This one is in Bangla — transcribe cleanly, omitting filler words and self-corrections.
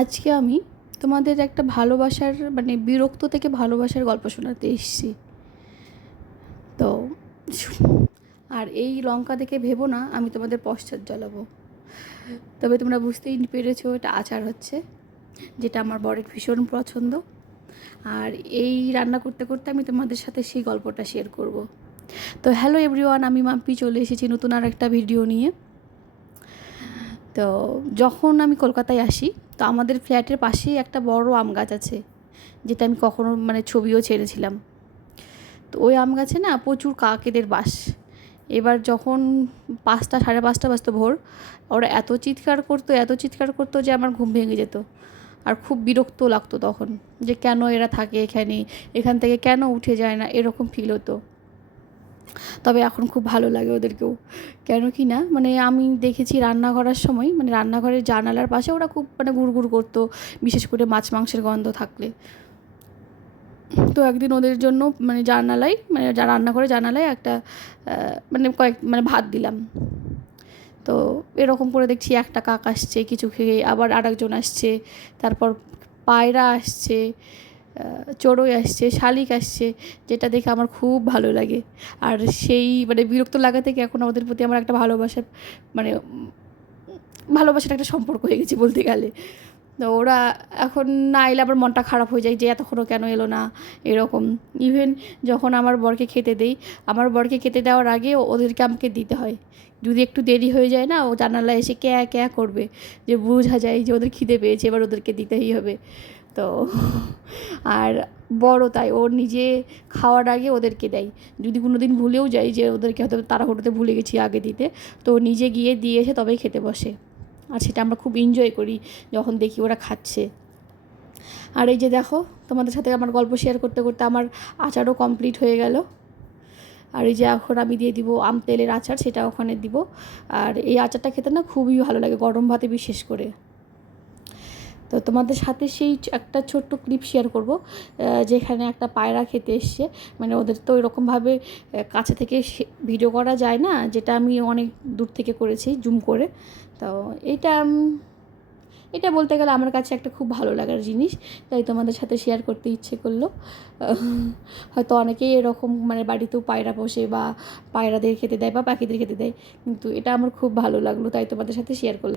আজকে আমি তোমাদের একটা ভালোবাসার মানে বিরক্ত থেকে ভালোবাসার গল্প শোনাতে এসেছি। তো আর এই লঙ্কা দেখে ভেবো না আমি তোমাদের পশ্চাৎ জ্বালাবো। তবে তোমরা বুঝতেই পেরেছো এটা আচার হচ্ছে, যেটা আমার বরের ভীষণ পছন্দ। আর এই রান্না করতে করতে আমি তোমাদের সাথে সেই গল্পটা শেয়ার করব। তো হ্যালো এভরিওয়ান, আমি মাম্পি চলে এসেছি নতুন আর একটা ভিডিও নিয়ে। তো যখন আমি কলকাতায় আসি, তো আমাদের ফ্ল্যাটের পাশেই একটা বড় আম গাছ আছে, যেটা আমি কখনো মানে ছবিও ছেড়েছিলাম। তো ওই আম গাছে না প্রচুর কাকেদের বাস। এবার যখন 5টা 5:30 বাজতো ভোর, ওরা এত চিৎকার করতো যে আমার ঘুম ভেঙে যেত। আর খুব বিরক্ত লাগতো তখন, যে কেন এরা থাকে এখানে, এখান থেকে কেন উঠে যায় না, এরকম ফিল হতো। তবে এখন খুব ভালো লাগে ওদেরকেও। কেন কি না মানে আমি দেখেছি রান্না করার সময়, মানে রান্নাঘরের জানালার পাশে ওরা খুব মানে ঘুরঘুর করতো, বিশেষ করে মাছ মাংসের গন্ধ থাকলে। তো একদিন ওদের জন্য মানে জানালায়, মানে যা রান্না করে জানালায় একটা মানে মানে ভাত দিলাম। তো এরকম করে দেখছি একটা কাক আসছে কিছু খেয়ে, আবার আরেকজন আসছে, তারপর পায়রা আসছে, চড়ুই আসছে, শালিক আসছে, যেটা দেখে আমার খুব ভালো লাগে। আর সেই মানে বিরক্ত লাগা থেকে এখন আমাদের প্রতি আমার একটা ভালোবাসার মানে ভালোবাসার একটা সম্পর্ক হয়ে গেছে বলতে গেলে। তো ওরা এখন না এলে আবার মনটা খারাপ হয়ে যায় যে এতক্ষণও কেন এলো না, এরকম। ইভেন যখন আমার বরকে খেতে দেই, আমার বরকে খেতে দেওয়ার আগে ওদেরকে আমাকে দিতে হয়। যদি একটু দেরি হয়ে যায় না, ও জানালায় এসে ক্যা ক্যা করবে, যে বোঝা যায় যে ওদের খিদে পেয়েছে, এবার ওদেরকে দিতেই হবে। তো আর বড় তাই ওর নিজে খাওয়ার আগে ওদেরকে দেয়। যদি কোনো দিন ভুলেও যাই যে ওদেরকে হয়তো তাড়াহুড়োতে ভুলে গেছি আগে দিতে, তো নিজে গিয়ে দিয়ে এসে তবেই খেতে বসে। আর সেটা আমরা খুব এনজয় করি যখন দেখি ওরা খাচ্ছে। আর এই যে দেখো, তোমাদের সাথে আমার গল্প শেয়ার করতে করতে আমার আচারও কমপ্লিট হয়ে গেল। আর এই যে এখন আমি দিয়ে দিব আম তেলের আচার, সেটা ওখানে দিব। আর এই আচারটা খেতে না খুবই ভালো লাগে, গরম ভাতে বিশেষ করে। তো তোমাদের সাথে সেই একটা ছোট্ট ক্লিপ শেয়ার করব, যেখানে একটা পায়রা খেতে এসছে। মানে ওদের তো এরকমভাবে কাছে থেকে ভিডিও করা যায় না, যেটা আমি অনেক দূর থেকে করেছি জুম করে। তো এটা এটা বলতে গেলে আমার কাছে একটা খুব ভালো লাগার জিনিস, তাই তোমাদের সাথে শেয়ার করতে ইচ্ছে করলো। হয়তো অনেকেই এরকম মানে বাড়িতেও পায়রা পোষে বা পায়রাদের খেতে দেয় বা পাখিদের খেতে দেয়, কিন্তু এটা আমার খুব ভালো লাগলো, তাই তোমাদের সাথে শেয়ার করলাম।